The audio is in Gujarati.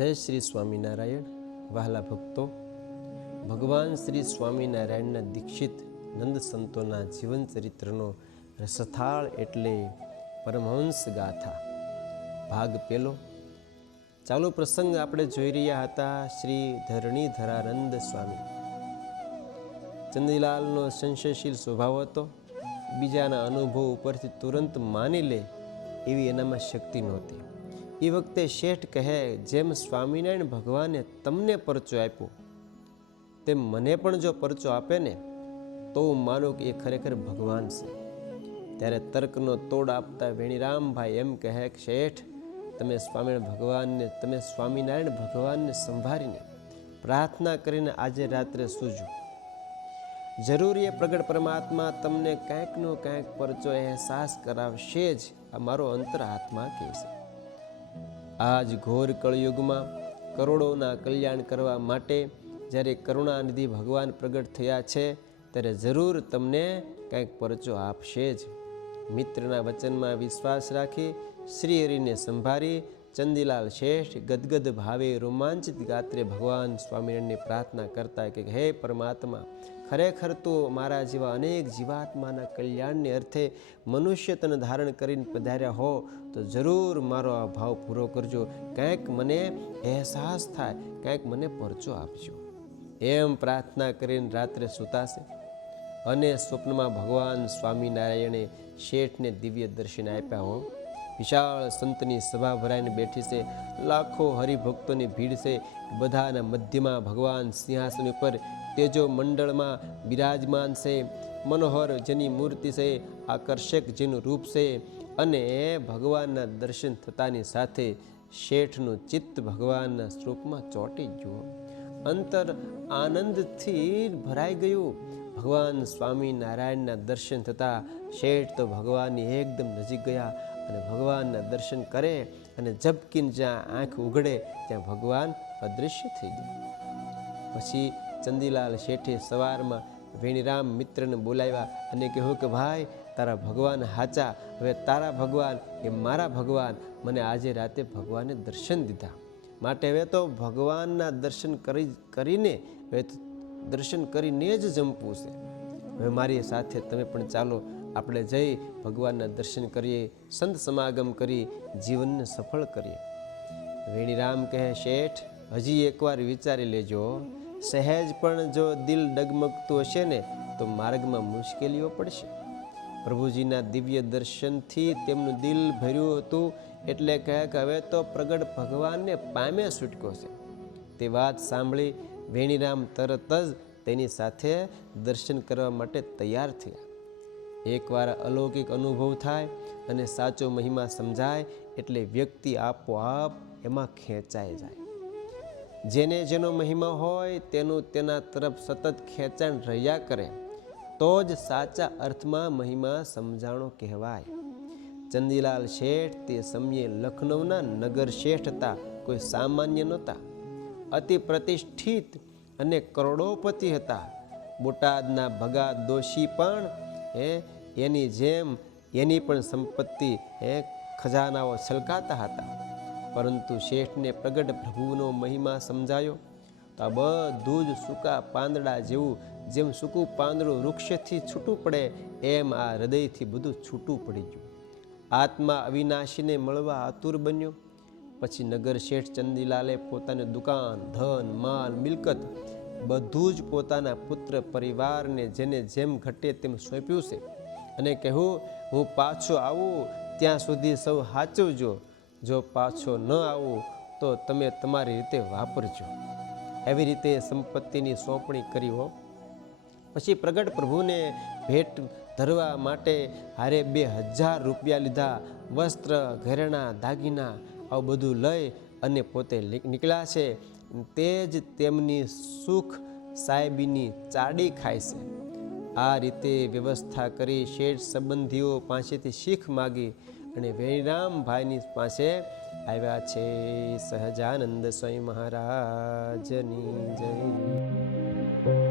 જય શ્રી સ્વામિનારાયણ. વહાલા ભક્તો, ભગવાન શ્રી સ્વામિનારાયણના દીક્ષિત નંદ સંતોના જીવન ચરિત્રનો રસથાળ એટલે પરમહંસ ગાથા. ભાગ પેલો. ચાલુ પ્રસંગ આપણે જોઈ રહ્યા હતા શ્રી ધરણીધરાનંદ સ્વામી. ચંદીલાલનો સંશયશીલ સ્વભાવ હતો. બીજાના અનુભવ ઉપરથી તુરંત માની લે એવી એનામાં શક્તિ નહોતી. એ વખતે શેઠ કહે, જેમ સ્વામિનારાયણ ભગવાને તમને પરચો આપ્યો, તેમ મને પણ જો પરચો આપે ને, તો હું માનું કે એ ખરેખર ભગવાન છે. ત્યારે તર્કનો તોડ આપતા વેણીરામભાઈ એમ કહે કે શેઠ, તમે સ્વામિનારાયણ ભગવાનને, તમે સ્વામિનારાયણ ભગવાનને સંભાળીને પ્રાર્થના કરીને આજે રાત્રે સૂજો. જરૂરી એ પ્રગટ પરમાત્મા તમને કાંઈકનો કાંઈક પરચો અહેસાસ કરાવશે જ, આ મારો અંતર આત્મા કહે છે. આજ ઘોર કળયુગમાં કરોડોના કલ્યાણ કરવા માટે જ્યારે કરુણાનિધિ ભગવાન પ્રગટ થયા છે, ત્યારે જરૂર તમને કંઈક પરચો આપશે જ. મિત્રના વચનમાં વિશ્વાસ રાખી શ્રી હરિને સંભાળી ચંદીલાલ શેઠ ગદગદ ભાવે રોમાંચિત ગાત્રે ભગવાન સ્વામિનારાયણની પ્રાર્થના કરતા કે હે પરમાત્મા ખરેખર તો મારા જેવા અનેક જીવાત્માના કલ્યાણને અર્થે મનુષ્ય તને ધારણ કરીને પધાર્યા હો તો જરૂર મારો આ ભાવ પૂરો કરજો કંઈક મને અહેસાસ થાય કંઈક મને પરચો આપજો એમ પ્રાર્થના કરીને રાત્રે સુતાશે અને સ્વપ્નમાં ભગવાન સ્વામિનારાયણે શેઠને દિવ્ય દર્શન આપ્યા હો વિશાળ સંતની સભા ભરાઈને બેઠી છે. લાખો હરિભક્તોની ભીડ છે. બધાના મધ્યમાં ભગવાન સિંહાસન ઉપર તેજો મંડળમાં બિરાજમાન છે. મનોહર જેની મૂર્તિ છે, આકર્ષક જેનું રૂપ છે અને ભગવાનના દર્શન થતાની સાથે શેઠનું ચિત્ત ભગવાનના સ્વરૂપમાં ચોંટી ગયું. અંતર આનંદથી ભરાઈ ગયું. ભગવાન સ્વામિનારાયણના દર્શન થતાં શેઠ તો ભગવાનની એકદમ નજીક ગયા. અને ભગવાનના દર્શન કરે અને જબકીન જ્યાં આંખ ઉઘડે, ત્યાં ભગવાન અદૃશ્ય થઈ જાય પછી ચંદીલાલ શેઠે સવારમાં વેણીરામ મિત્રને બોલાવ્યા અને કહ્યું કે, ભાઈ, તારા ભગવાન હાચા. હવે તારા ભગવાન એ મારા ભગવાન. મને આજે રાતે ભગવાને દર્શન દીધા. માટે હવે તો ભગવાનના દર્શન કરી, કરીને, હવે દર્શન કરીને જ જમવું છે. હવે મારી સાથે તમે પણ ચાલો. આપણે જઈ ભગવાનના દર્શન કરીએ, સંત સમાગમ કરી જીવનને સફળ કરીએ. વેણીરામ કહે, શેઠ, હજી એકવાર વિચારી લેજો. સહેજ પણ જો દિલ ડગમગતું હશે ને, તો માર્ગમાં મુશ્કેલીઓ પડશે. પ્રભુજીના દિવ્ય દર્શનથી તેમનું દિલ ભર્યું હતું, એટલે કહે કે, હવે તો પ્રગટ ભગવાનને પામે છૂટકો છે. તે વાત સાંભળી વેણીરામ તરત જ તેની સાથે દર્શન કરવા માટે તૈયાર થયા. એકવાર અલૌકિક અનુભવ થાય અને સાચો મહિમા સમજાય એટલે વ્યક્તિ આપોઆપ એમાં ખેંચાઈ જાય. જેને જેનો મહિમા હોય તેનું તેના તરફ સતત ખેંચાણ રહ્યા કરે, તો જ સાચા અર્થમાં મહિમા સમજાણો કહેવાય. ચંદીલાલ શેઠ તે સમયે લખનૌના નગર શેઠ હતા કોઈ સામાન્ય નહોતા. અતિ પ્રતિષ્ઠિત અને કરોડોપતિ હતા. બોટાદના ભગા દોશી પણ એ એની જેમ એની પણ સંપત્તિ એ ખજાનાઓ છલકાતા હતા. પરંતુ શેઠને પ્રગટ પ્રભુનો મહિમા સમજાયો તો આ બધું જ સૂકા પાંદડા જેવું, જેમ સૂકું પાંદડું વૃક્ષથી છૂટું પડે, એમ આ હૃદયથી બધું છૂટું પડી ગયું. આત્મા અવિનાશીને મળવા આતુર બન્યો. પછી નગર શેઠ ચંદીલાલે પોતાની દુકાન, ધન, માલ, મિલકત બધું જ પોતાના પુત્ર પરિવારને જેને જેમ ઘટે તેમ સોંપ્યું છે. અને કહ્યું, હું પાછો આવું, ત્યાં સુધી સૌ સાચવજો જો પાછો ન આવું, તો તમે તમારી રીતે વાપરજો. એવી રીતે સંપત્તિની સોંપણી કરી હો. પછી પ્રગટ પ્રભુને ભેટ ધરવા માટે હારે બે હજાર રૂપિયા લીધા, વસ્ત્ર, ઘરેણા, દાગીના, આવું બધું લઈ અને પોતે નીકળ્યા છે. તે જ તેમની સુખ સાહેબીની ચાડી ખાય છે. આ રીતે વ્યવસ્થા કરી શેઠ સંબંધીઓ પાસેથી શીખ માગી અને વેણીરામભાઈની પાસે આવ્યા છે. સહજાનંદ સ્વામી મહારાજની જય.